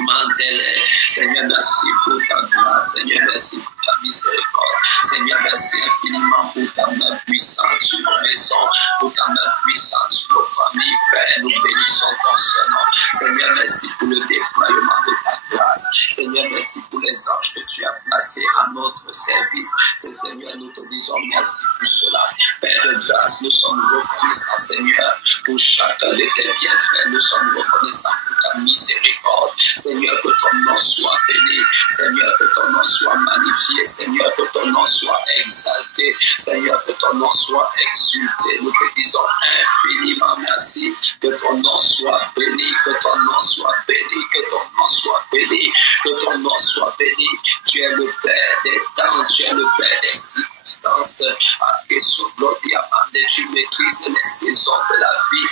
Mantele, Seigneur, merci pour ta grâce, Seigneur, merci pour ta miséricorde, Seigneur, merci infiniment pour ta main puissante sur nos maisons, pour ta main puissante sur nos familles, Père, nous bénissons ton Saint-Nom, Seigneur, merci pour le déploiement de ta grâce, Seigneur, merci pour les anges que tu as placés à notre service, Seigneur, nous te disons merci pour cela, Père de grâce, nous sommes reconnaissants, Seigneur, pour chacun de tes bienfaits, nous sommes reconnaissants pour ta miséricorde, Seigneur, que ton nom soit béni. Seigneur, que ton nom soit magnifié. Seigneur, que ton nom soit exalté. Seigneur, que ton nom soit exulté. Nous te disons infiniment merci. Que ton nom soit béni. Que ton nom soit béni. Que ton nom soit béni. Que ton nom soit béni. Tu es le Père des temps. Tu es le Père des circonstances. Tu maîtrises les saisons de la vie.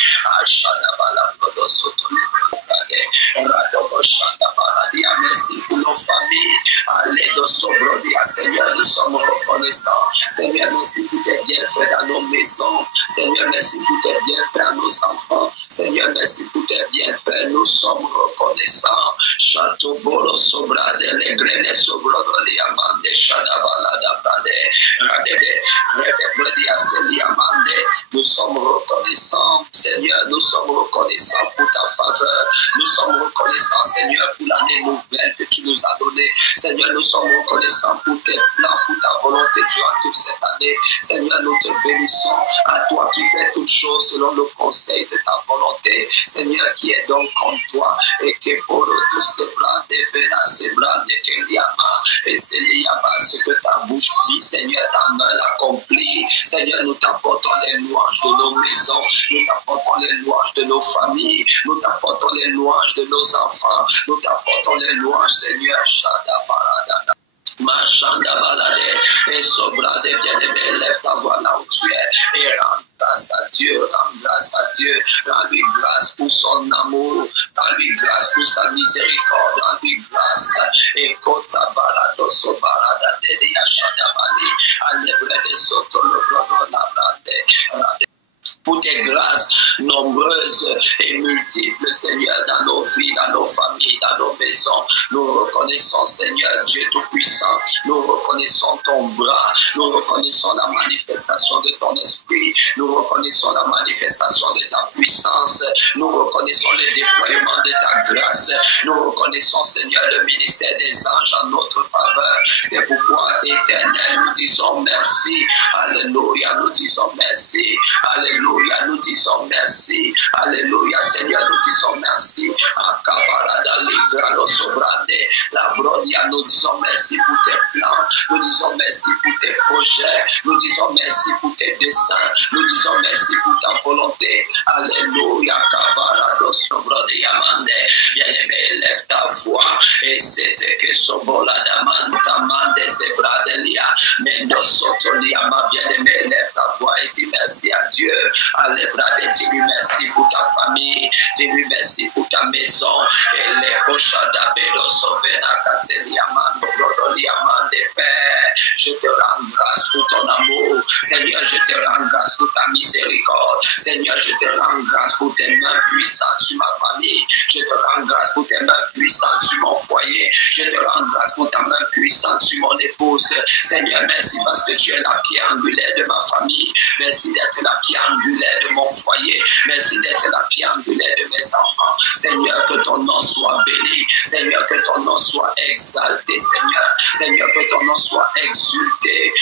Merci pour nos familles. Seigneur, nous sommes reconnaissants. Seigneur, merci pour tes bienfaits dans nos maisons. Seigneur, merci pour tes bienfaits à nos enfants. Seigneur, merci pour tes bienfaits. Nous sommes reconnaissants. Château Bolo Sobrade, les graines Sobrode, les Amande, Chadabalada Brade, nous sommes reconnaissants, Seigneur, nous sommes reconnaissants pour ta faveur. Nous sommes reconnaissants, Seigneur, pour l'année nouvelle que tu nous as donnée. Seigneur, nous sommes reconnaissants pour tes plans, pour ta volonté durant toute cette année. Seigneur, nous te bénissons. À toi qui fais toutes choses selon le conseil de ta volonté. Seigneur, qui est donc comme toi. Et que pour tous ces bras de ces bras de Keliama, et c'est ce que ta bouche dit, Seigneur, ta main l'accomplit. Seigneur, nous t'apportons les louanges de nos maisons, nous t'apportons les louanges de nos familles, nous t'apportons les louanges de nos enfants, nous t'apportons les louanges, Seigneur. Machanda balade et sobra de bien-aimé, lève ta voix là où tu es et rends grâce à Dieu, rends-lui grâce pour son amour, rends-lui grâce pour sa miséricorde, rends-lui grâce et kota balado sobarada de yashanda bali, alèbre de soto le brodo la brande. Pour tes grâces nombreuses et multiples, Seigneur, dans nos vies, dans nos familles, dans nos maisons. Nous reconnaissons, Seigneur, Dieu Tout-Puissant. Nous reconnaissons ton bras. Nous reconnaissons la manifestation de ton esprit. Nous reconnaissons la manifestation de ta puissance. Nous reconnaissons le déploiement de ta grâce. Nous reconnaissons, Seigneur, le ministère des anges en notre faveur. C'est pourquoi, Éternel, nous disons merci. Alléluia, nous disons merci. Alléluia. Nous disons merci. Alléluia, Seigneur, nous disons merci. Akabarada ligrano sobrande. La brodia, nous disons merci pour tes plans. Nous disons merci pour tes projets. Nous disons merci pour tes desseins. Nous disons merci pour ta volonté. Alléluia, kabarado sobrande yamande. Bien-aimé, lève ta voix. Et c'était que sobola damande tamande sebradelia. Mendo sotolia, ma bien-aimé, lève ta voix et dis merci à Dieu. Allez, brade, dis-lui merci pour ta famille, dis-lui merci pour ta maison. Et les pochada bedo sovena kateliaman, brodoliaman de Père. Je te rends grâce pour ton amour. Seigneur, je te rends grâce pour ta miséricorde. Seigneur, je te rends grâce pour tes mains puissantes sur ma famille. Je te rends grâce pour tes mains puissantes sur mon foyer. Je te rends grâce pour ta main puissante sur mon épouse. Seigneur, merci parce que tu es la pierre angulaire de ma famille. Merci d'être la pierre angulaire de mon foyer. Merci d'être la pierre angulaire de mes enfants. Seigneur, que ton nom soit béni. Seigneur, que ton nom soit exalté. Seigneur, que ton nom soit exulté.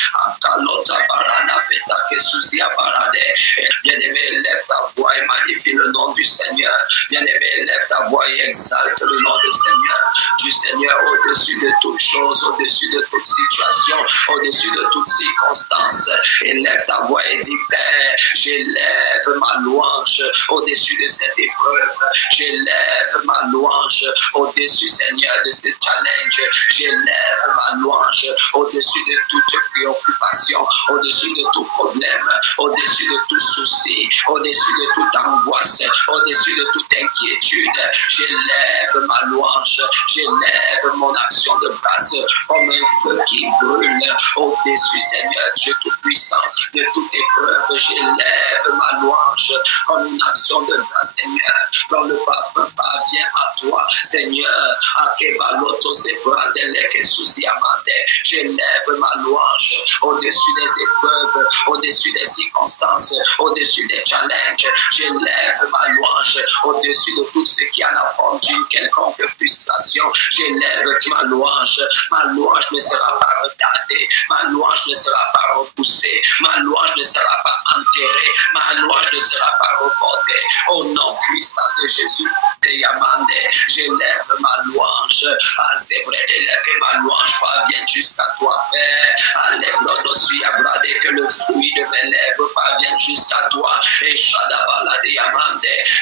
Bien-aimé, lève ta voix et magnifie le nom du Seigneur. Bien-aimé, lève ta voix et exalte le nom du Seigneur. Du Seigneur au-dessus de toutes choses, au-dessus de toute situation, au-dessus de toute circonstance. Et lève ta voix et dis, Père, j'élève ma louange au-dessus de cette épreuve. J'élève ma louange au-dessus, Seigneur, de ce challenge. J'élève ma louange au-dessus de toute préoccupation, au-dessus de tout problème, au-dessus de tout souci, au-dessus de toute angoisse, au-dessus de toute inquiétude. J'élève ma louange, j'élève mon action de grâce comme un feu qui brûle au-dessus, Seigneur Dieu Tout-Puissant, de toute épreuve. J'élève ma louange comme une action de grâce, Seigneur, quand le parfum parvient à toi, Seigneur, j'élève ma louange au-dessus des épreuves, au-dessus des circonstances, au-dessus des challenges, j'élève ma louange au-dessus de tout ce qui a la forme d'une quelconque frustration, j'élève ma louange ne sera pas retardée, ma louange ne sera pas repoussée, ma louange ne sera pas enterrée, ma louange ne sera pas reportée, au nom puissant de Jésus, j'élève ma louange, c'est vrai que ma louange parvienne jusqu'à toi, Père, que le fruit de mes lèvres parvienne jusqu'à toi, et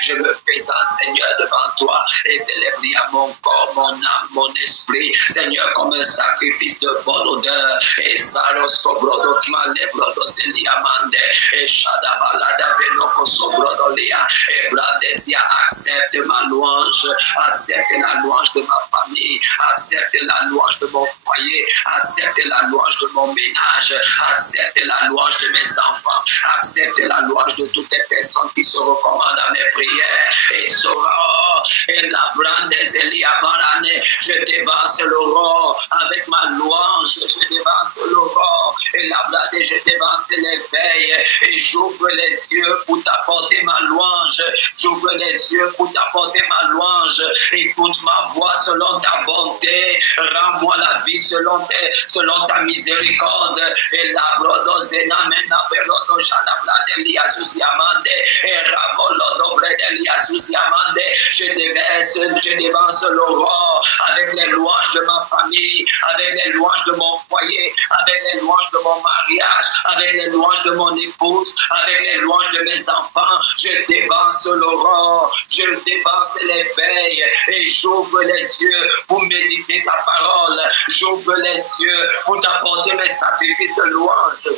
je me présente, Seigneur, devant toi, et célèbre à mon corps, mon âme, mon esprit, Seigneur, comme un sacrifice de bonne odeur, et Saros Kobrodo, Malebrodo, Seliamande, et Shadabalada, Benoko Sobrodolia, et Bradesia, accepte ma louange, accepte la louange de ma famille, accepte la louange de mon foyer, accepte la louange de mon ménage, accepte la louange de mes enfants, accepte la louange de toutes les personnes qui se recommandent à mes prières, et Sora, et la brande Eliabarane, je dévance l'aurore avec ma louange, je dévance l'aurore, et la brade, je dévance l'éveil, et j'ouvre les yeux pour t'apporter ma louange, j'ouvre les yeux pour t'apporter ma louange, écoute ma voix selon ta bonté, rends-moi la vie selon ta miséricorde, et la brodozena mena perodo janablade liasusiamande, et rabolodo brede liasusiamande, je dévance l'aurore avec les louanges de ma famille, avec les louanges de mon foyer, avec les louanges de mon mariage, avec les louanges de mon épouse, avec les louanges de mes enfants, je dévance l'aurore, je dévance l'éveil, et j'ouvre les yeux pour méditer ta parole, j'ouvre les yeux pour t'apporter mes sacrifices de louange.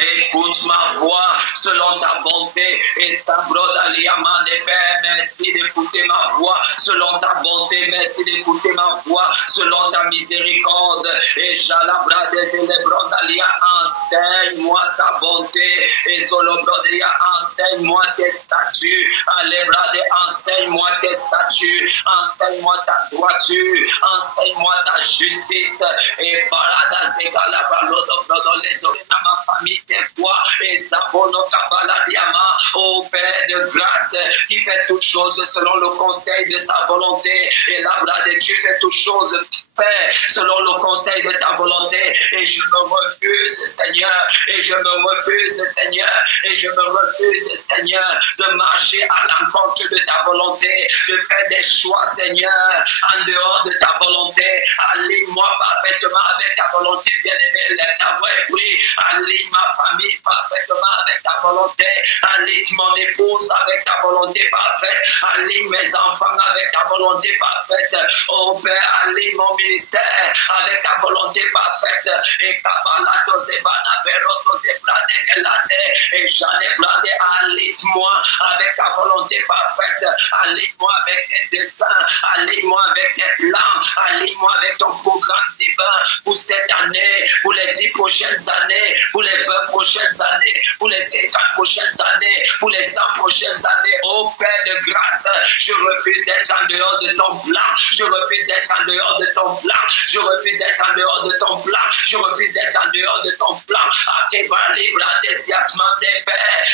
Écoute ma voix selon ta bonté, et Sabrodaliamande, Père, merci d'écouter ma voix selon ta bonté, merci d'écouter ma voix selon ta miséricorde, et Jalabrade Zelebrodalia, enseigne-moi ta bonté, et Zolobrodia, enseigne-moi tes statuts, Alebrade, enseigne-moi tes statuts, enseigne-moi ta droiture, enseigne-moi ta justice, et Barada Zegala Balodo Brodoleso, ma famille tes voix, et Sabono Kabala Diama, ô Père de grâce, qui fait toutes choses selon le conseil de sa volonté, et Labrade, tu fais toutes choses, Père, selon le conseil de ta volonté, et je me refuse, Seigneur, et je me refuse, Seigneur, et je me refuse, Seigneur, de marcher à l'encontre de ta volonté, de faire des choix, Seigneur, en dehors de ta volonté. Aligne-moi parfaitement avec ta volonté, bien-aimée, lève ta voix et prie, aligne ma famille parfaitement avec ta volonté, aligne mon épouse avec ta volonté parfaite, aligne mes enfants avec ta volonté parfaite, oh Père, aligne mon ministère avec ta volonté parfaite, et Kabalato Sebana Beroto Sebrade Gelate, et j'en ai bradé, aligne-moi avec ta volonté parfaite, aligne-moi avec tes desseins, aligne-moi avec tes plans, aligne-moi avec ton programme divin pour cette année, pour les 10 prochaines années, pour les 20 prochaines années, pour les 50 prochaines années, pour les 100 prochaines années. Oh Père de grâce, je refuse d'être en dehors de ton plan, je refuse d'être en dehors de ton plan, je refuse d'être en dehors de ton plan, je refuse d'être en dehors de ton plan.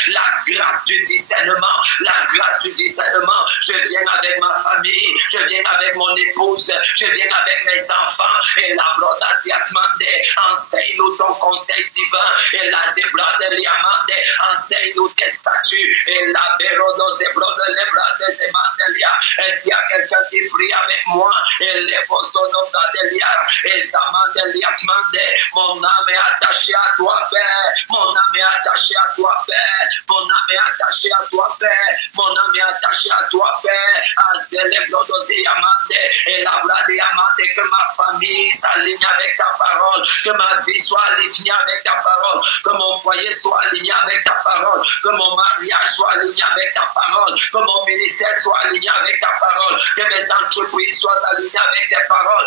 La grâce du discernement, la grâce du discernement, je viens avec ma famille, je viens avec mon épouse, je viens avec mes enfants, et la brodasiatmande, enseigne-nous ton conseil divin, et la zebra de liamande, enseigne-nous tes statuts, et la bérodo zebro de lebra de zemandelia. Est-ce qu'il y a quelqu'un qui prie avec moi? Et les bosono d'adelia, et zamandeliatmande, mon âme est attachée à toi, Père, mon âme est attachée à toi, Père, mon âme est attachée à toi, Père, mon âme est attachée à toi, Père, à zelebrodo zeyamande, et la bradiamande, que ma famille s'aligne avec ta parole, que ma vie soit alignée avec ta parole, que mon foyer soit aligné avec ta parole, que mon mariage soit aligné avec ta parole, que mon ministère soit aligné avec ta parole, que mes entreprises soient alignées avec tes paroles,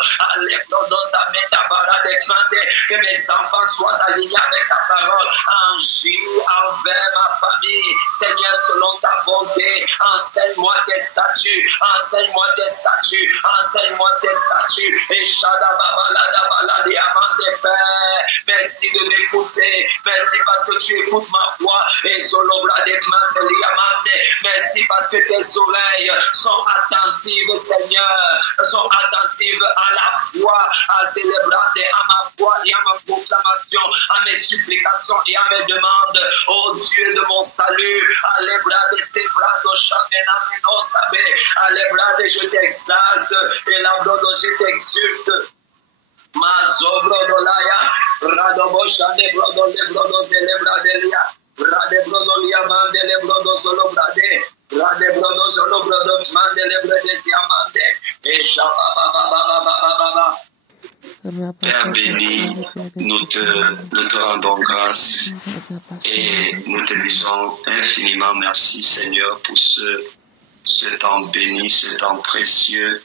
Que mes enfants soient alignés avec ta parole. Agis envers ma famille. Seigneur, selon ta bonté, enseigne-moi tes statuts. Enseigne-moi tes statuts. Enseigne-moi tes statuts. Et Père, merci de m'écouter. Merci parce que tu écoutes ma voix. Et merci parce que tes oreilles sont attentives, Seigneur. Sont attentives à la voix, à célébrer, à ma voix et à ma proclamation, à mes supplications et à mes demandes. Oh Dieu de mon salut, je t'exalte et la je t'exulte. Ma zobrodolaya, radoboshane brodo celebradelia, radebrodolia mandele brodo solo brade, radebrodo solo brodo mandele brede siamande, et shababa. Père béni, nous te rendons grâce et nous te disons infiniment merci Seigneur pour ce temps béni, ce temps précieux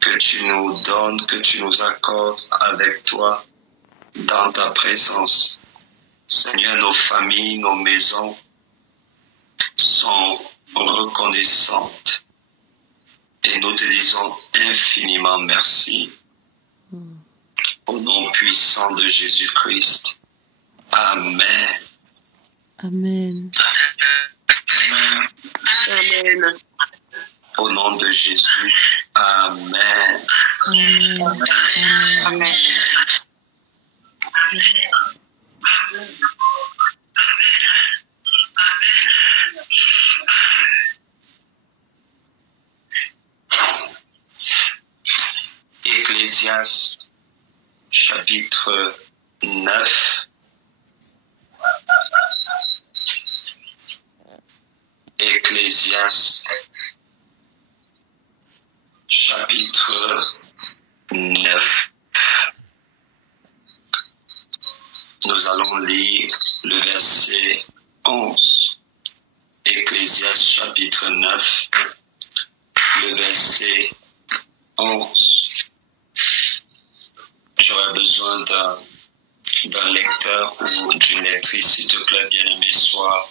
que tu nous donnes, que tu nous accordes avec toi dans ta présence. Seigneur, nos familles, nos maisons sont reconnaissantes et nous te disons infiniment merci. Au nom puissant de Jésus-Christ. Amen. Amen. Amen. Au nom de Jésus. Amen. Amen. Amen. Ecclésiaste chapitre 9. Ecclésiaste chapitre 9. Nous allons lire le verset 11. Ecclésiaste chapitre 9, le verset 11. J'aurais besoin d'un lecteur ou d'une lectrice, s'il te plaît, bien-aimé, sois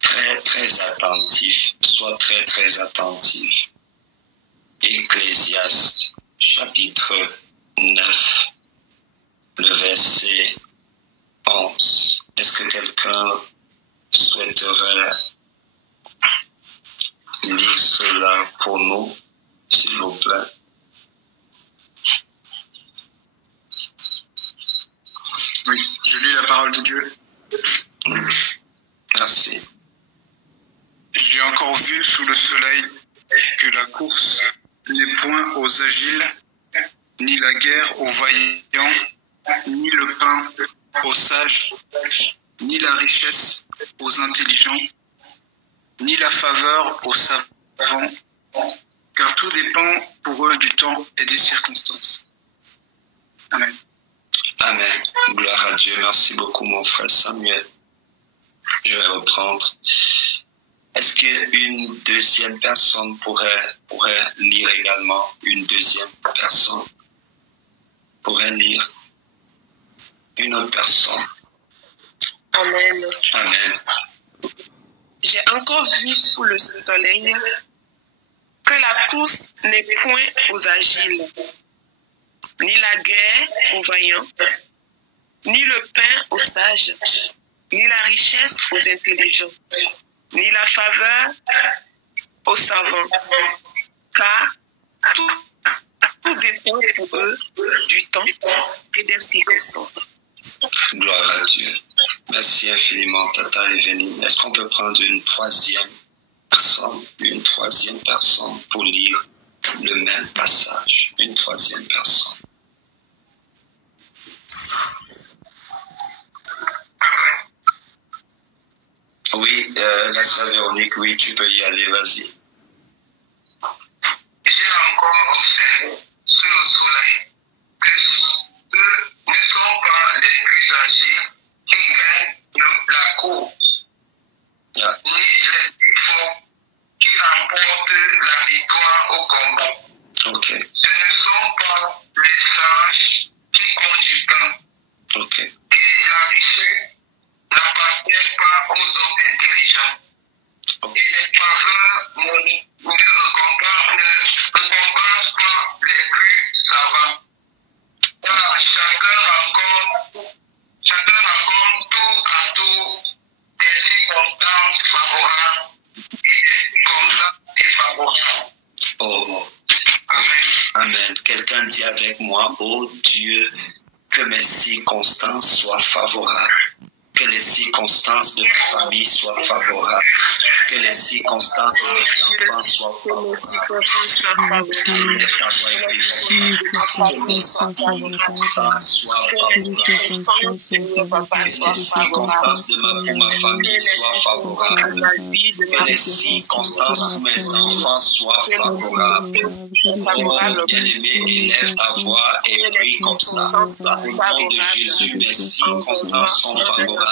très, très attentif. Sois très, très attentif. Ecclésiaste, chapitre 9, le verset 11. Est-ce que quelqu'un souhaiterait lire cela pour nous, s'il vous plaît? Oui, je lis la parole de Dieu. Merci. J'ai encore vu sous le soleil que la course n'est point aux agiles, ni la guerre aux vaillants, ni le pain aux sages, ni la richesse aux intelligents, ni la faveur aux savants, car tout dépend pour eux du temps et des circonstances. Amen. Amen. Gloire à Dieu. Merci beaucoup, mon frère Samuel. Je vais reprendre. Est-ce qu'une deuxième personne pourrait lire également? Une deuxième personne pourrait lire? Une autre personne? Amen. Amen. J'ai encore vu sous le soleil que la course n'est point aux agiles, ni la guerre aux vaillants, ni le pain aux sages, ni la richesse aux intelligents, ni la faveur aux savants, car tout dépend pour eux du temps et des circonstances. Gloire à Dieu. Merci infiniment, Tata Evelyne. Est-ce qu'on peut prendre une troisième personne pour lire le même passage? Une troisième personne. Oui, la sœur Véronique, oui, tu peux y aller, vas-y. J'ai encore observé sous le soleil que ceux ne sont pas les plus âgés qui gagnent la course, Yeah. ni les plus forts qui remportent la victoire au combat. Ok. Ce ne sont pas Et les faveurs ne récompensent pas les plus savants. Car chacun rencontre tour à tour des circonstances favorables et des circonstances défavorables. Oh, Amen. Amen. Quelqu'un dit avec moi, oh Dieu, que mes circonstances soient favorables. Que les circonstances de ma famille soient favorables. Que les circonstances de mes enfants soient favorables. Lève ta voix et prie. Que mes circonstances soient favorables. Que les circonstances de ma famille soient favorables. Que les circonstances de mes enfants soient favorables. Oh, bien-aimé, élève ta voix et prie comme ça. Au nom de Jésus, mes circonstances sont favorables.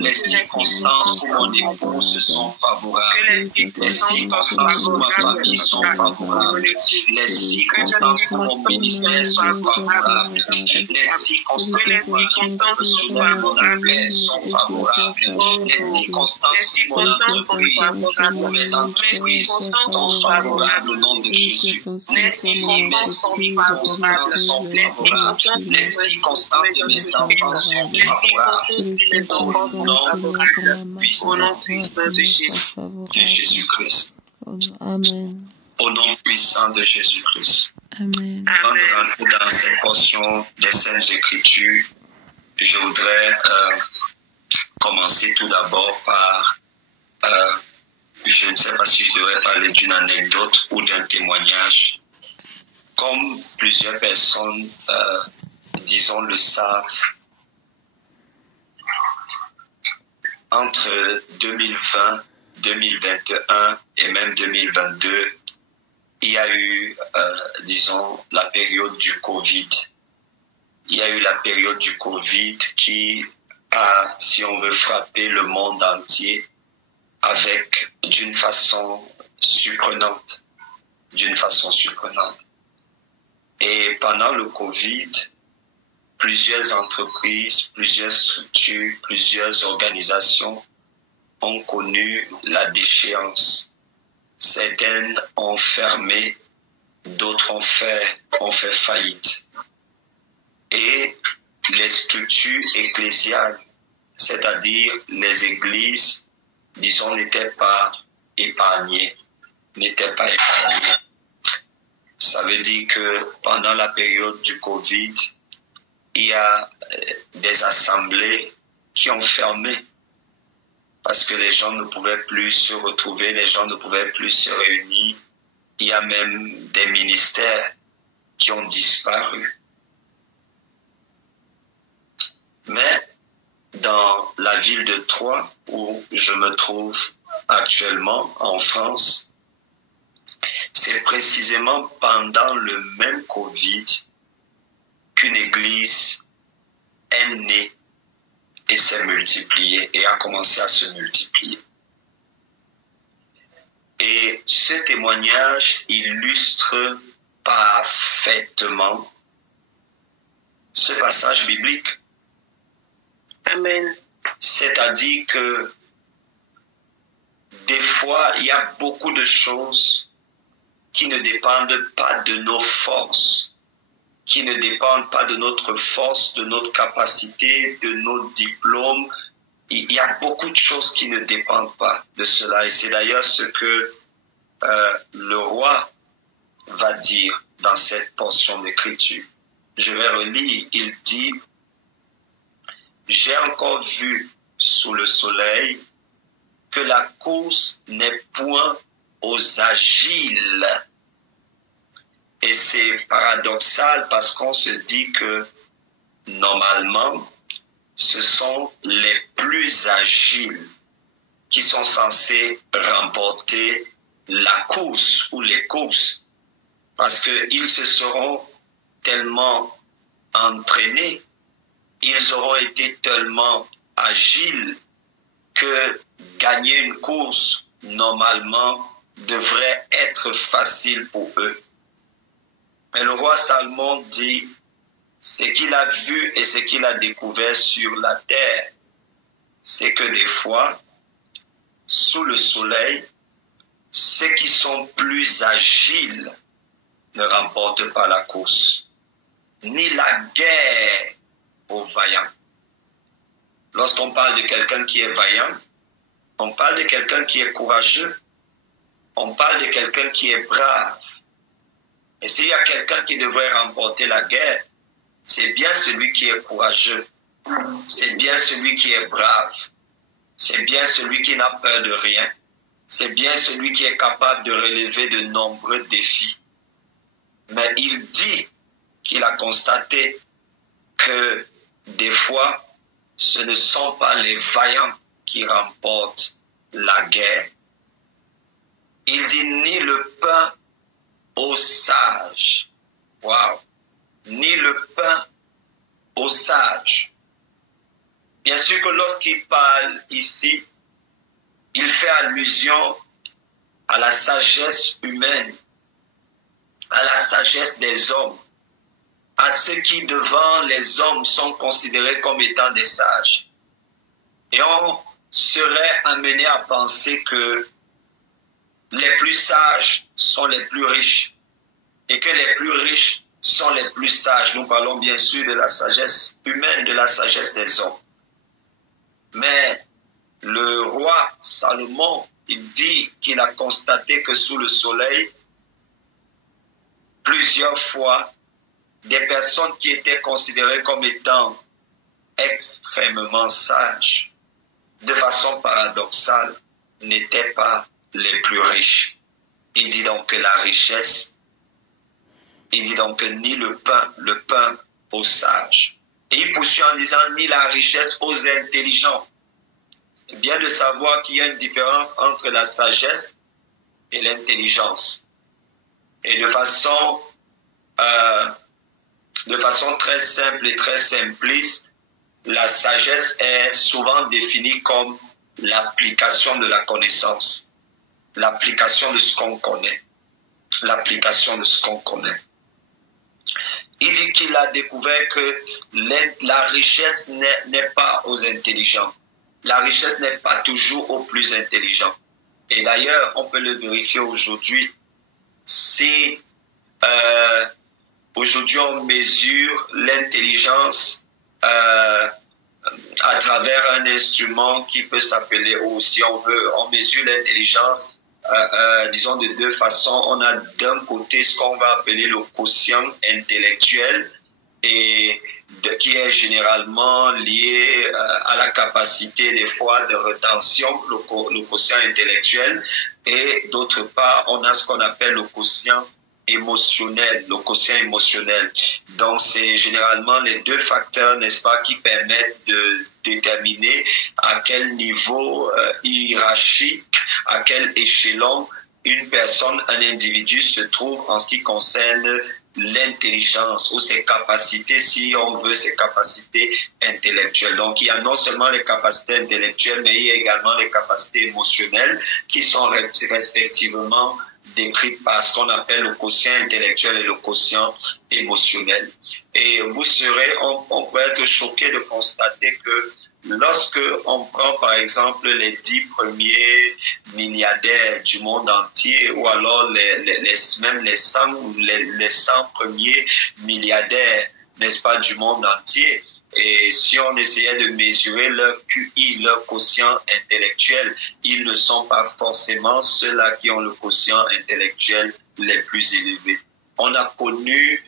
Les circonstances pour mon épouse sont favorables. Les circonstances pour ma famille sont favorables. Les circonstances pour mon ministère sont favorables. Les circonstances pour mon appel sont favorables. Les circonstances pour mon entreprise, pour mes entreprises sont favorables au nom de Jésus. Les circonstances sont favorables. Les circonstances de mes enfants sont favorables. Au nom puissant de Jésus-Christ. Amen. Au nom puissant de Jésus-Christ. Amen. Avant de rentrer dans cette portion des Saintes Écritures, je voudrais commencer tout d'abord par, je ne sais pas si je devrais parler d'une anecdote ou d'un témoignage. Comme plusieurs personnes, disons, le savent, entre 2020, 2021 et même 2022, il y a eu, disons, la période du Covid. Il y a eu la période du Covid qui a, si on veut, frappé le monde entier d'une façon surprenante. Et pendant le Covid, plusieurs entreprises, plusieurs structures, plusieurs organisations ont connu la déchéance. Certaines ont fermé, d'autres ont fait faillite. Et les structures ecclésiales, c'est-à-dire les églises, disons, n'étaient pas épargnées. Ça veut dire que pendant la période du Covid, il y a des assemblées qui ont fermé parce que les gens ne pouvaient plus se retrouver, les gens ne pouvaient plus se réunir. Il y a même des ministères qui ont disparu. Mais dans la ville de Troyes, où je me trouve actuellement en France, c'est précisément pendant le même Covid qu'une église est née et s'est multipliée et a commencé à se multiplier. Et ce témoignage illustre parfaitement ce passage biblique. Amen. C'est-à-dire que des fois, il y a beaucoup de choses qui ne dépendent pas de nos forces, qui ne dépendent pas de notre force, de notre capacité, de nos diplômes. Il y a beaucoup de choses qui ne dépendent pas de cela. Et c'est d'ailleurs ce que le roi va dire dans cette portion d'écriture. Je vais relire. Il dit, « J'ai encore vu sous le soleil que la course n'est point aux agiles. » Et c'est paradoxal parce qu'on se dit que normalement, ce sont les plus agiles qui sont censés remporter la course ou les courses parce qu'ils se seront tellement entraînés, ils auront été tellement agiles que gagner une course, normalement, devrait être facile pour eux. Mais le roi Salomon dit, ce qu'il a vu et ce qu'il a découvert sur la terre, c'est que des fois, sous le soleil, ceux qui sont plus agiles ne remportent pas la course, ni la guerre aux vaillants. Lorsqu'on parle de quelqu'un qui est vaillant, on parle de quelqu'un qui est courageux, on parle de quelqu'un qui est brave. Et s'il y a quelqu'un qui devrait remporter la guerre, c'est bien celui qui est courageux, c'est bien celui qui est brave, c'est bien celui qui n'a peur de rien, c'est bien celui qui est capable de relever de nombreux défis. Mais il dit qu'il a constaté que des fois, ce ne sont pas les vaillants qui remportent la guerre. Il dit ni le pain aux sages. Waouh! Ni le pain aux sages. Bien sûr que lorsqu'il parle ici, il fait allusion à la sagesse humaine, à la sagesse des hommes, à ceux qui devant les hommes sont considérés comme étant des sages. Et on serait amené à penser que les plus sages sont les plus riches et que les plus riches sont les plus sages. Nous parlons bien sûr de la sagesse humaine, de la sagesse des hommes. Mais le roi Salomon, il dit qu'il a constaté que sous le soleil, plusieurs fois, des personnes qui étaient considérées comme étant extrêmement sages, de façon paradoxale, n'étaient pas les plus riches. Il dit donc que la richesse, il dit donc que ni le pain aux sages. Et il poursuit en disant ni la richesse aux intelligents. C'est bien de savoir qu'il y a une différence entre la sagesse et l'intelligence. Et de façon très simple et très simpliste, la sagesse est souvent définie comme l'application de la connaissance, l'application de ce qu'on connaît, l'application de ce qu'on connaît. Il dit qu'il a découvert que la richesse n'est pas aux intelligents. La richesse n'est pas toujours aux plus intelligents. Et d'ailleurs, on peut le vérifier aujourd'hui. Si aujourd'hui on mesure l'intelligence à travers un instrument qui peut s'appeler, ou si on veut, on mesure l'intelligence, disons de deux façons. On a d'un côté ce qu'on va appeler le quotient intellectuel, et qui est généralement lié à la capacité des fois de rétention, le quotient intellectuel, et d'autre part, on a ce qu'on appelle le quotient émotionnel, le quotient émotionnel. Donc, c'est généralement les deux facteurs, n'est-ce pas, qui permettent de déterminer à quel niveau hiérarchique, à quel échelon une personne, un individu se trouve en ce qui concerne l'intelligence ou ses capacités, si on veut, ses capacités intellectuelles. Donc, il y a non seulement les capacités intellectuelles, mais il y a également les capacités émotionnelles qui sont respectivement décrites par ce qu'on appelle le quotient intellectuel et le quotient émotionnel. Et vous serez, on peut être choqué de constater que lorsque on prend par exemple les 10 premiers milliardaires du monde entier, ou alors même les 100 premiers milliardaires, n'est-ce pas, du monde entier, et si on essayait de mesurer leur QI, leur quotient intellectuel, ils ne sont pas forcément ceux-là qui ont le quotient intellectuel les plus élevés. On a connu,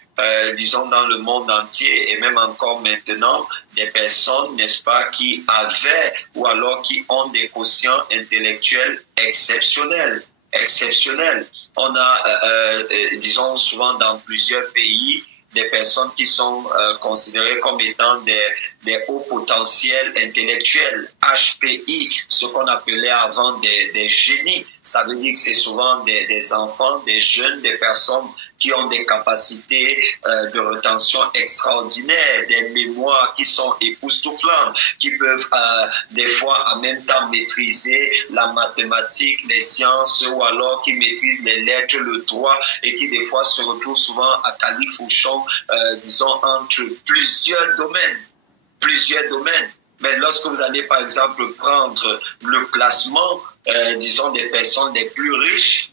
disons, dans le monde entier, et même encore maintenant, des personnes, n'est-ce pas, qui avaient ou alors qui ont des quotients intellectuels exceptionnels. On a, disons, souvent dans plusieurs pays, des personnes qui sont considérées comme étant des hauts potentiels intellectuels, HPI, ce qu'on appelait avant des génies. Ça veut dire que c'est souvent des enfants, des jeunes, des personnes qui ont des capacités de rétention extraordinaires, des mémoires qui sont époustouflantes, qui peuvent des fois en même temps maîtriser la mathématique, les sciences, ou alors qui maîtrisent les lettres, le droit, et qui des fois se retrouvent souvent à califourchon, disons, entre plusieurs domaines. Mais lorsque vous allez par exemple prendre le classement disons, des personnes les plus riches,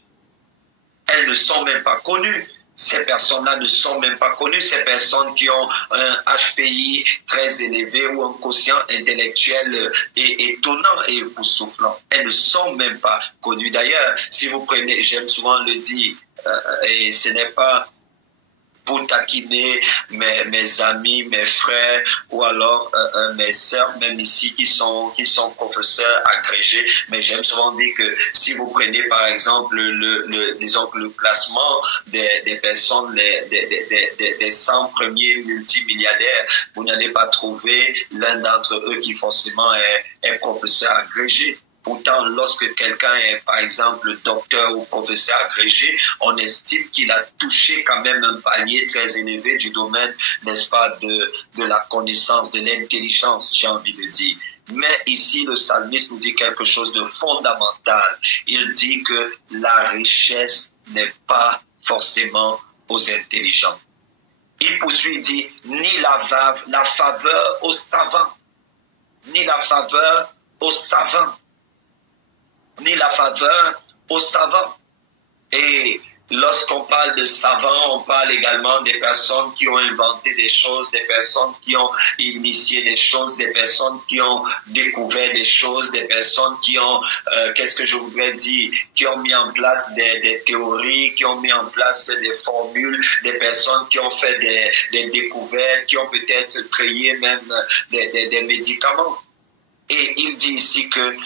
elles ne sont même pas connues. Ces personnes-là ne sont même pas connues. Ces personnes qui ont un HPI très élevé ou un quotient intellectuel étonnant et époustouflant, elles ne sont même pas connues. D'ailleurs, si vous prenez, j'aime souvent le dire, et ce n'est pas pour taquiner mes amis, mes frères ou alors mes sœurs, même ici, qui sont professeurs agrégés. Mais j'aime souvent dire que si vous prenez par exemple disons le classement des personnes, des 100 premiers multimilliardaires, vous n'allez pas trouver l'un d'entre eux qui forcément est professeur agrégé. Pourtant, lorsque quelqu'un est, par exemple, docteur ou professeur agrégé, on estime qu'il a touché quand même un palier très élevé du domaine, n'est-ce pas, de la connaissance, de l'intelligence, j'ai envie de dire. Mais ici, le psalmiste nous dit quelque chose de fondamental. Il dit que la richesse n'est pas forcément aux intelligents. Il poursuit, il dit, ni la faveur aux savants, ni la faveur aux savants. Ni la faveur aux savants. Et lorsqu'on parle de savants, on parle également des personnes qui ont inventé des choses, des personnes qui ont initié des choses, des personnes qui ont découvert des choses, des personnes qui ont, qui ont mis en place des théories, qui ont mis en place des formules, des personnes qui ont fait des découvertes, qui ont peut-être créé même des médicaments. Et il dit ici que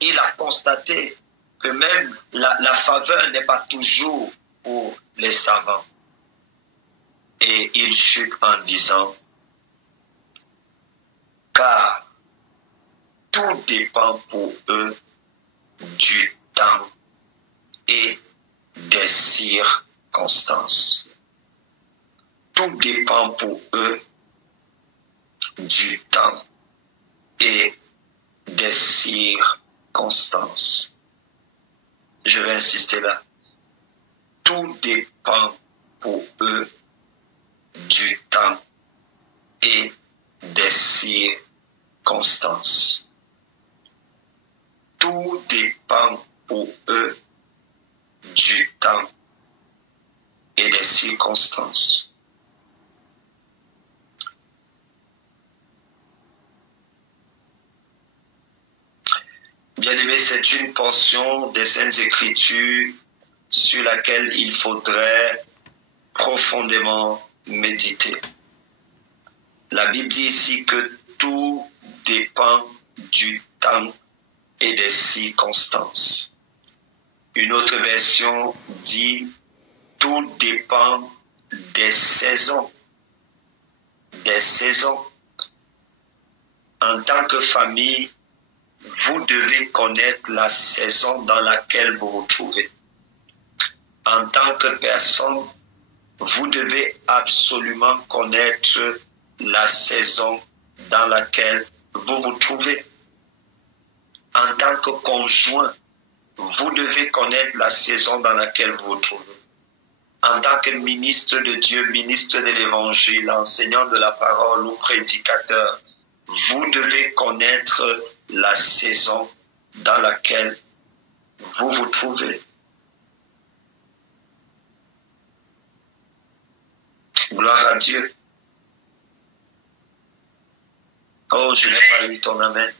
il a constaté que même la faveur n'est pas toujours pour les savants. Et il chute en disant, car tout dépend pour eux du temps et des circonstances. Tout dépend pour eux du temps et des circonstances. Je vais insister là. Tout dépend pour eux du temps et des circonstances. Tout dépend pour eux du temps et des circonstances. Bien-aimé, c'est une portion des Saintes Écritures sur laquelle il faudrait profondément méditer. La Bible dit ici que tout dépend du temps et des circonstances. Une autre version dit tout dépend des saisons. Des saisons. En tant que famille, vous devez connaître la saison dans laquelle vous vous trouvez. En tant que personne, vous devez absolument connaître la saison dans laquelle vous vous trouvez. En tant que conjoint, vous devez connaître la saison dans laquelle vous vous trouvez. En tant que ministre de Dieu, ministre de l'Évangile, enseignant de la parole ou prédicateur, vous devez connaître la saison dans laquelle vous vous trouvez. Gloire à Dieu. Oh, je n'ai pas eu ton amen.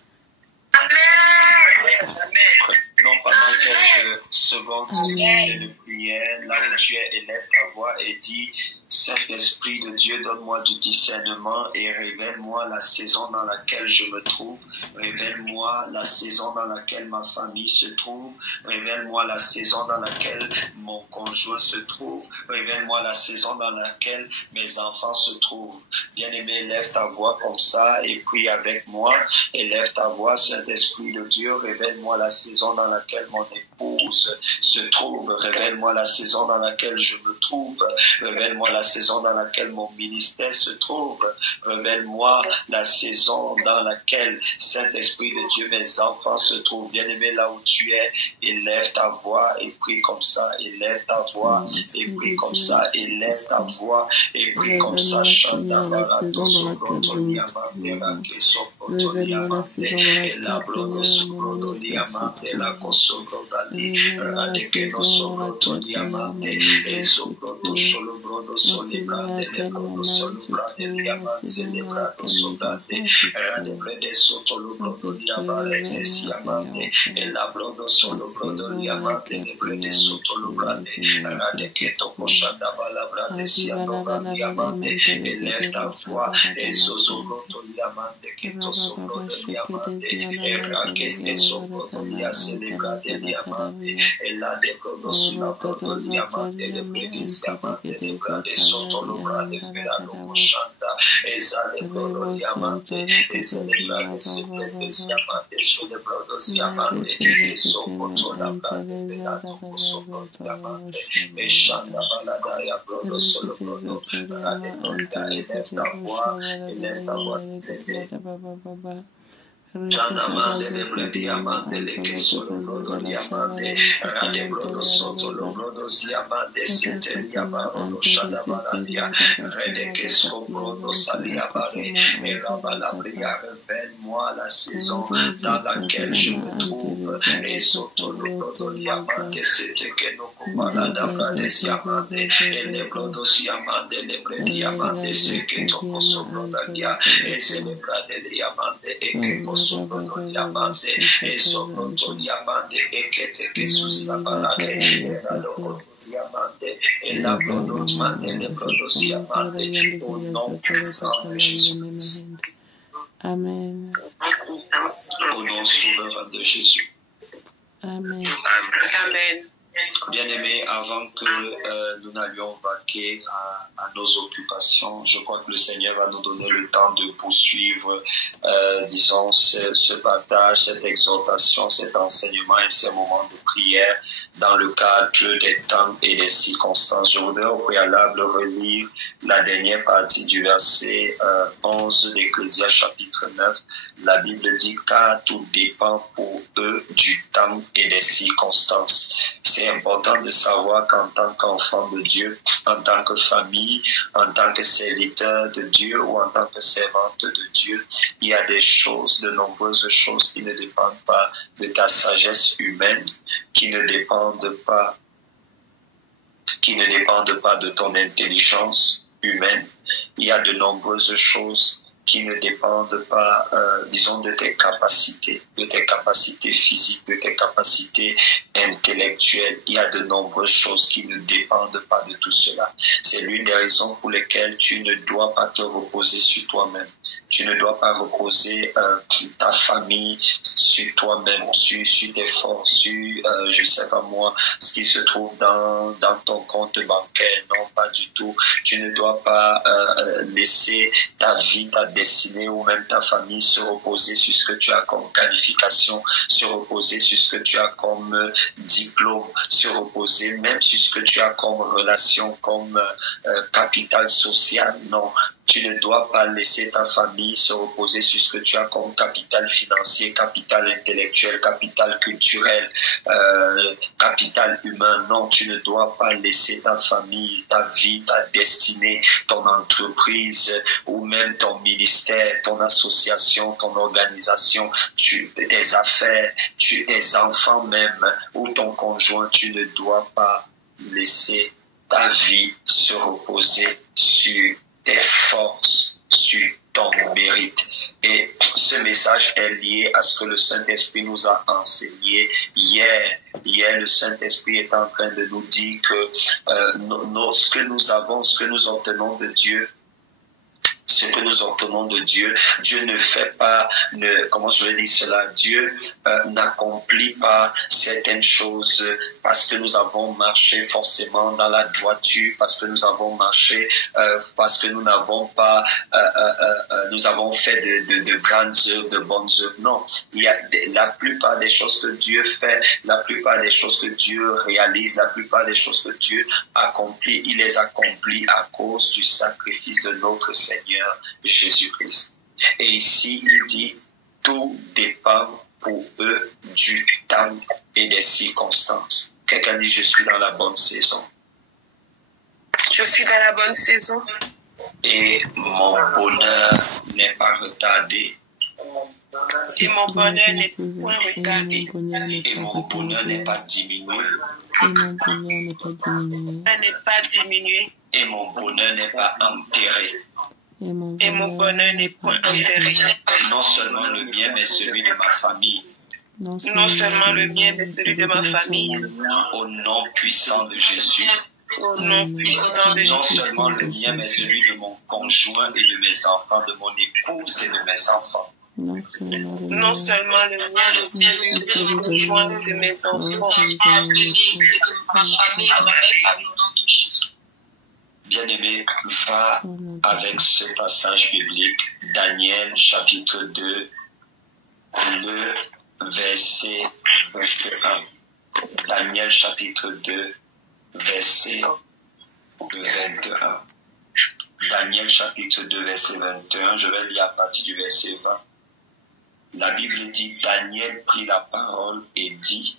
Non, pendant quelques secondes, si tu fais de prière, là où tu es, élève ta voix et dis, Saint-Esprit de Dieu, donne-moi du discernement et révèle-moi la saison dans laquelle je me trouve. Révèle-moi la saison dans laquelle ma famille se trouve. Révèle-moi la saison dans laquelle mon conjoint se trouve. Révèle-moi la saison dans laquelle mes enfants se trouvent. Bien-aimé, élève ta voix comme ça et prie avec moi. Élève ta voix, Saint-Esprit de Dieu, révèle-moi la saison dans laquelle mon épouse se trouve. Révèle-moi la saison dans laquelle je me trouve. Révèle-moi la saison dans laquelle mon ministère se trouve. Révèle-moi la saison dans laquelle, Saint-Esprit de Dieu, mes enfants se trouvent. Bien-aimé, là où tu es, élève ta voix et prie comme ça. Élève ta voix et prie comme ça. Élève ta voix et prie comme ça. Seigneur, la saison dans laquelle je me trouve. Révèle-moi la saison dans laquelle, Seigneur, mon ministère se trouve. Révèle-moi la saison dans laquelle, Seigneur, ma mise se trouve. La saison dans laquelle mon mari se trouve. La saison dans laquelle mes enfants se trouvent. Saint-Esprit, révèle-moi, Seigneur, la saison dans laquelle, élève ta voix et Zozogoto Diamante qui te sombro de diamante et Raquel Sombroto Dia Celebrate Diamante et la de Brodo Sulaproto Diamante le Predis Diamante le Brade Soto Lobra de Ferrado Moshanda et Zale Brodo Diamante et Celebrate Secretes Diamante je le Brodo Diamante et Sokoto la Brade Ferrado Sombro Diamante et Shanda Baladaya Brodo Solo Brodo élève ta voix, élève ta voix, Janamande le Brediamande le Kesolo Brodo Diamante, Rade Brodo Soto lo Brodo Diamante, Sintelia Barodo Shadabaradia, Rede Keso Brodo Saliabare, et Rabalabria, révèle-moi la saison dans laquelle je me trouve, et Soto lo Brodo Diamante, c'était que nous comparada Brade Diamante, et le Brodo Diamante, le Brediamante, c'est que Toko Sobrodalia, et c'est le Brade Diamante, et que Soproto Diamante e Soproto Diamante e che te che sus la parade e la loro Diamante e la Brodo Diamante le Brodo Diamante au nom puissant de Jésus. Amen. Au nom souverain de Jésus. Amen. Amen. Bien-aimés, avant que nous n'allions vaquer à nos occupations, je crois que le Seigneur va nous donner le temps de poursuivre, disons, ce partage, cette exhortation, cet enseignement et ces moments de prière dans le cadre des temps et des circonstances. Je voudrais au préalable relire la dernière partie du verset 11 d'Ecclésiaste chapitre 9. La Bible dit « Car tout dépend pour eux du temps et des circonstances ». C'est important de savoir qu'en tant qu'enfant de Dieu, en tant que famille, en tant que serviteur de Dieu ou en tant que servante de Dieu, il y a des choses, de nombreuses choses qui ne dépendent pas de ta sagesse humaine, qui ne dépendent pas de ton intelligence humaine. Il y a de nombreuses choses qui ne dépendent pas, disons, de tes capacités physiques, de tes capacités intellectuelles. Il y a de nombreuses choses qui ne dépendent pas de tout cela. C'est l'une des raisons pour lesquelles tu ne dois pas te reposer sur toi-même. Tu ne dois pas reposer ta famille sur toi-même, sur tes forces, sur, je sais pas moi, ce qui se trouve dans ton compte bancaire. Non, pas du tout. Tu ne dois pas laisser ta vie, ta destinée ou même ta famille se reposer sur ce que tu as comme qualification, se reposer sur ce que tu as comme diplôme, se reposer même sur ce que tu as comme relation, comme capital social. Non. Tu ne dois pas laisser ta famille se reposer sur ce que tu as comme capital financier, capital intellectuel, capital culturel, capital humain. Non, tu ne dois pas laisser ta famille, ta vie, ta destinée, ton entreprise ou même ton ministère, ton association, ton organisation, tes affaires, tes enfants même ou ton conjoint. Tu ne dois pas laisser ta vie se reposer sur tes forces, sur ton mérite. Et ce message est lié à ce que le Saint-Esprit nous a enseigné hier. Hier, le Saint-Esprit est en train de nous dire que ce que nous avons, ce que nous obtenons de Dieu, Dieu ne fait pas, comment je vais dire cela, Dieu n'accomplit pas certaines choses parce que nous avons marché forcément dans la droiture, parce que nous avons marché, parce que nous n'avons pas, nous avons fait de grandes œuvres, de bonnes œuvres. Non, il y a la plupart des choses que Dieu fait, la plupart des choses que Dieu réalise, la plupart des choses que Dieu accomplit, il les accomplit à cause du sacrifice de notre Seigneur Jésus-Christ. Et ici, il dit, tout dépend pour eux du temps et des circonstances. Quelqu'un dit, je suis dans la bonne saison. Je suis dans la bonne saison. Et mon bonheur n'est pas retardé. Et mon bonheur n'est point retardé. Et mon bonheur n'est pas diminué. Et mon bonheur n'est pas diminué. N'est pas diminué. Et mon bonheur n'est pas enterré. Et mon bonheur n'est point enterré. Non seulement le mien, mais celui de ma famille. Non seulement le mien, mais celui de ma famille. Au nom puissant de Jésus. Au nom puissant de Non Jésus. seulement le mien, mais celui de mon conjoint et de mes enfants, de mon épouse et de mes enfants. Non seulement le mien, mais celui de mon conjoint et de mes enfants. Bien-aimé, va avec ce passage biblique, Daniel chapitre 2, le verset 21. Daniel chapitre 2, verset 21. Daniel chapitre 2, verset 21. Je vais lire à partir du verset 20. La Bible dit, Daniel prit la parole et dit,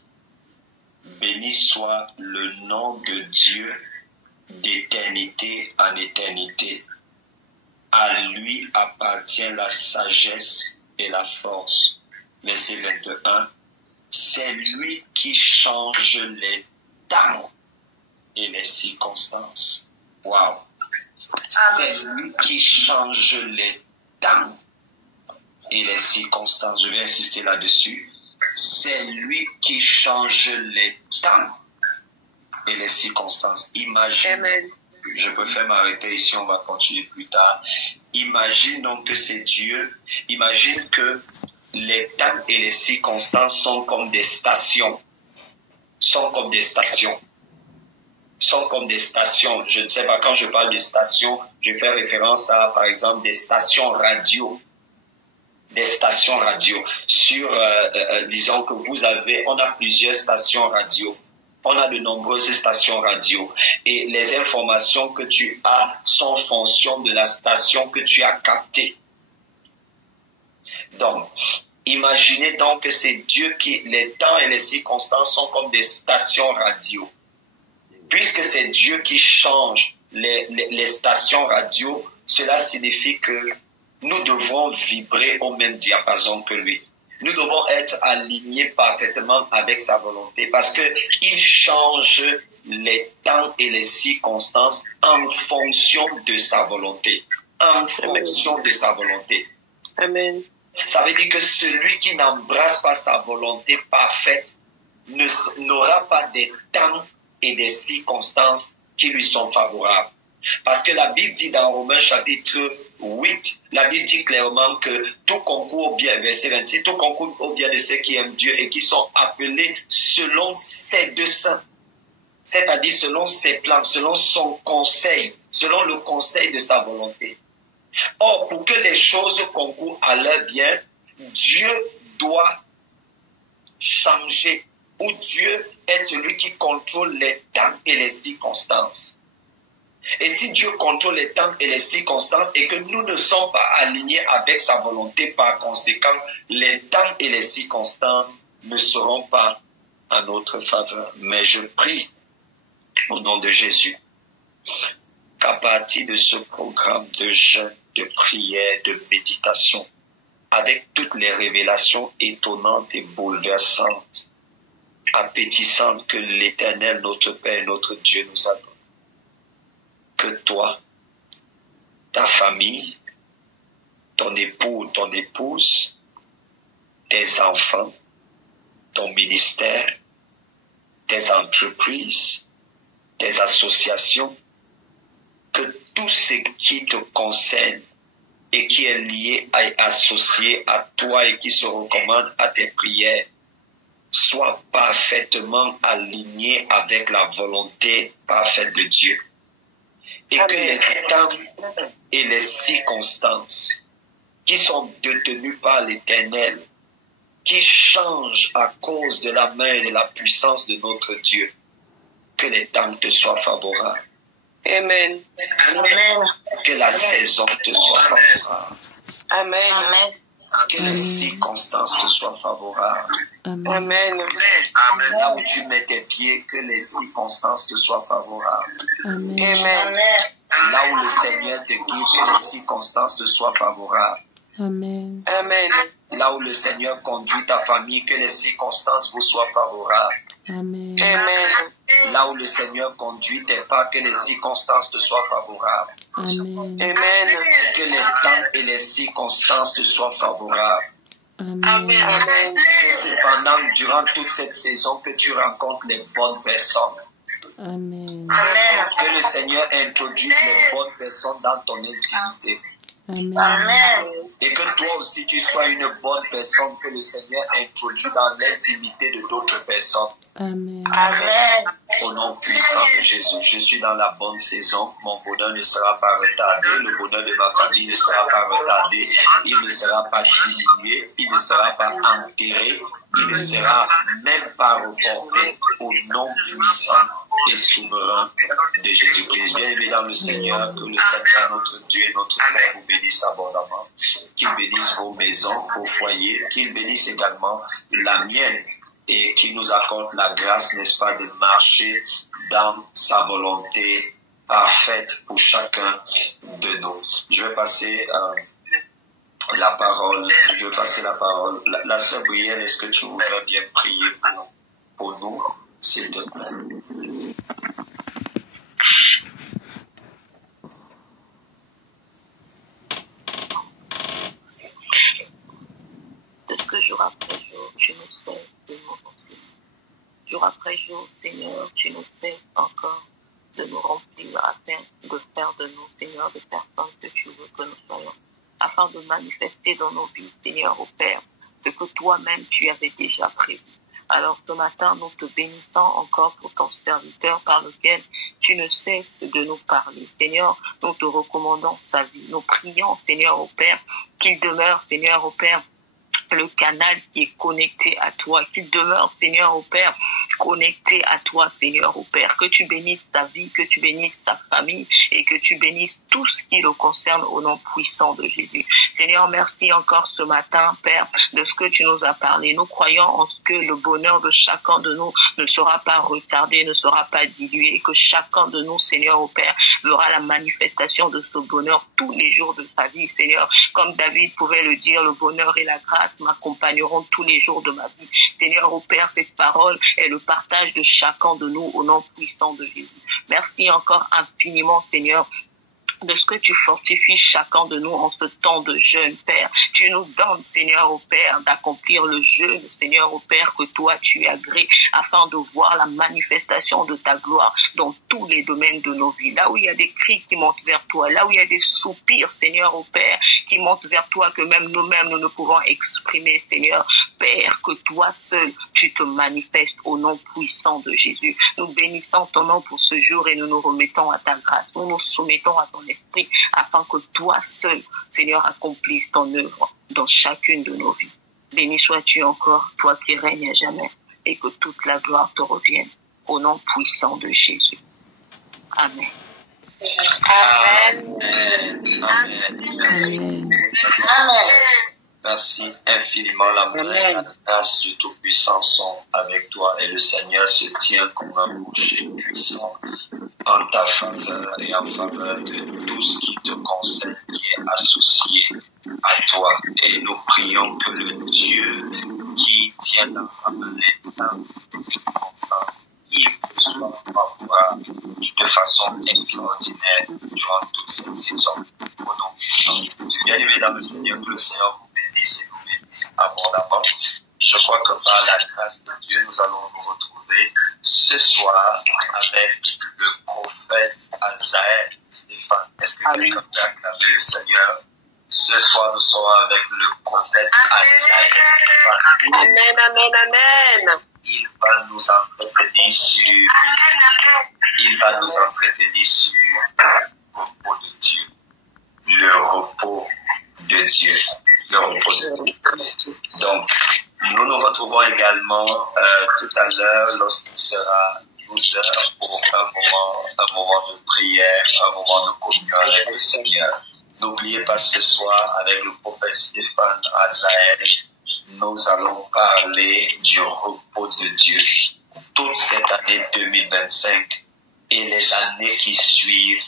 béni soit le nom de Dieu d'éternité en éternité. À lui appartient la sagesse et la force. Verset 21. C'est lui qui change les temps et les circonstances. Wow. C'est lui qui change les temps et les circonstances. Je vais insister là-dessus. C'est lui qui change les temps et les circonstances. Imagine, Amen. je préfère m'arrêter ici, on va continuer plus tard. Imagine donc que c'est Dieu. Imagine que les temps et les circonstances sont comme des stations. Sont comme des stations. Je ne sais pas, quand je parle de stations, je fais référence à, par exemple, des stations radio. Sur, disons que on a plusieurs stations radio. On a de nombreuses stations radio. Et les informations que tu as sont en fonction de la station que tu as captée. Donc, imaginez donc que c'est Dieu qui, les temps et les circonstances sont comme des stations radio. Puisque c'est Dieu qui change les stations radio, cela signifie que nous devons vibrer au même diapason que lui. Nous devons être alignés parfaitement avec sa volonté parce que il change les temps et les circonstances en fonction de sa volonté. Amen. Ça veut dire que celui qui n'embrasse pas sa volonté parfaite n'aura pas des temps et des circonstances qui lui sont favorables. Parce que la Bible dit dans Romains chapitre 8, la Bible dit clairement que tout concourt au bien, verset 26, tout concourt au bien de ceux qui aiment Dieu et qui sont appelés selon ses desseins. C'est-à-dire selon ses plans, selon son conseil, selon le conseil de sa volonté. Or, pour que les choses concourent à leur bien, Dieu doit changer, ou Dieu est celui qui contrôle les temps et les circonstances. Et si Dieu contrôle les temps et les circonstances et que nous ne sommes pas alignés avec sa volonté, par conséquent, les temps et les circonstances ne seront pas en notre faveur. Mais je prie au nom de Jésus qu'à partir de ce programme de jeûne, de prière, de méditation, avec toutes les révélations étonnantes et bouleversantes, appétissantes que l'Éternel, notre Père et notre Dieu nous a données, que toi, ta famille, ton époux, ton épouse, tes enfants, ton ministère, tes entreprises, tes associations, que tout ce qui te concerne et qui est lié et associé à toi et qui se recommande à tes prières, soit parfaitement aligné avec la volonté parfaite de Dieu. Et que les temps et les circonstances qui sont détenues par l'Éternel, qui changent à cause de la main et de la puissance de notre Dieu, que les temps te soient favorables. Amen. Que la saison te soit favorable. Amen. Que les circonstances te soient favorables. Amen. Là où tu mets tes pieds, que les circonstances te soient favorables. Amen. Là où le Seigneur te guide, que les circonstances te soient favorables. Amen. Amen. Là où le Seigneur conduit ta famille, que les circonstances vous soient favorables. Amen. Amen. Là où le Seigneur conduit tes pas, que les circonstances te soient favorables. Amen. Amen. Que les temps et les circonstances te soient favorables. Amen. Amen. Que cependant, durant toute cette saison, que tu rencontres les bonnes personnes. Amen. Que le Seigneur introduise les bonnes personnes dans ton intimité. Amen. Et que toi aussi tu sois une bonne personne que le Seigneur introduit dans l'intimité de d'autres personnes. Amen. Au nom puissant de Jésus, je suis dans la bonne saison. Mon bonheur ne sera pas retardé. Le bonheur de ma famille ne sera pas retardé. Il ne sera pas diminué. Il ne sera pas enterré. Il ne sera même pas reporté. Au nom puissant et souverain de Jésus-Christ. Bien aimé dans le Seigneur, que le Seigneur, notre Dieu et notre Père, vous bénisse abondamment. Qu'il bénisse vos maisons, vos foyers. Qu'il bénisse également la mienne. Et qu'il nous accorde la grâce, n'est-ce pas, de marcher dans sa volonté parfaite pour chacun de nous. Je vais passer la parole. La sœur Brielle, est-ce que tu voudrais bien prier pour nous, s'il te plaît? Parce que jour après jour, tu nous cesses de nous enseigner. Jour après jour, Seigneur, tu nous cesses encore de nous remplir afin de faire de nous, Seigneur, des personnes que tu veux que nous soyons, afin de manifester dans nos vies, Seigneur, au Père, ce que toi-même tu avais déjà prévu. Alors ce matin, nous te bénissons encore pour ton serviteur par lequel tu ne cesses de nous parler. Seigneur, nous te recommandons sa vie. Nous prions, Seigneur, au Père, qu'il demeure, Seigneur, au Père, le canal qui est connecté à toi, qu'il demeure, Seigneur, au Père, connecté à toi, Seigneur, au Père, que tu bénisses sa vie, que tu bénisses sa famille et que tu bénisses tout ce qui le concerne au nom puissant de Jésus. Seigneur, merci encore ce matin, Père, de ce que tu nous as parlé. Nous croyons en ce que le bonheur de chacun de nous ne sera pas retardé, ne sera pas dilué, et que chacun de nous, Seigneur, au Père, verra la manifestation de ce bonheur tous les jours de sa vie, Seigneur. Comme David pouvait le dire, le bonheur et la grâce m'accompagneront tous les jours de ma vie. Seigneur, au Père, cette parole est le partage de chacun de nous au nom puissant de Jésus. Merci encore infiniment, Seigneur, de ce que tu fortifies chacun de nous en ce temps de jeûne, Père. Tu nous donnes, Seigneur, au Père, d'accomplir le jeûne, Seigneur, au Père, que toi tu as agréé, afin de voir la manifestation de ta gloire dans tous les domaines de nos vies. Là où il y a des cris qui montent vers toi, là où il y a des soupirs, Seigneur, au Père, qui montent vers toi, que même nous-mêmes, nous ne pouvons exprimer, Seigneur, Père, que toi seul, tu te manifestes au nom puissant de Jésus. Nous bénissons ton nom pour ce jour et nous nous remettons à ta grâce. Nous nous soumettons à ton esprit afin que toi seul, Seigneur, accomplisses ton œuvre dans chacune de nos vies. Béni sois-tu encore, toi qui règnes à jamais, et que toute la gloire te revienne au nom puissant de Jésus. Amen. Amen. Amen. Amen. Amen. Merci infiniment, l'amour et la grâce du Tout-Puissant sont avec toi et le Seigneur se tient comme un boucher puissant en ta faveur et en faveur de tout ce qui te concerne, qui est associé à toi. Et nous prions que le Dieu qui tient dans sa main les temps et circonstances, il soit favorable de façon extraordinaire durant toute cette saison. Au nom puissant. Bien aimé dans le Seigneur, que le Seigneur vous bénisse et vous bénisse abondamment. Et je crois que par la grâce de Dieu, nous allons nous retrouver ce soir avec le prophète Azaël Stéphane. Est-ce que quelqu'un peut acclamer le Seigneur? Ce soir, nous serons avec le prophète Azaël Stéphane. Amen, amen, amen. Il va nous entretenir sur le repos de Dieu. Le repos de Dieu. Le repos de Dieu. Donc, nous nous retrouvons également tout à l'heure lorsqu'il sera 12 heures pour un moment de prière, un moment de communion avec le Seigneur. N'oubliez pas ce soir avec le prophète Stéphane Azaël, nous allons parler du repos de Dieu. Toute cette année 2025 et les années qui suivent,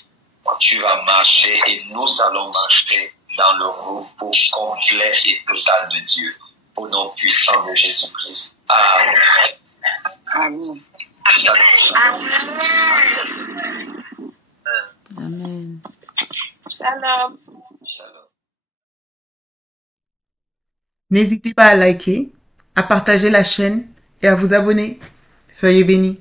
tu vas marcher et nous allons marcher dans le repos complet et total de Dieu. Au nom puissant de Jésus-Christ. Amen. Amen. Amen. Shalom. Shalom. N'hésitez pas à liker, à partager la chaîne et à vous abonner. Soyez bénis.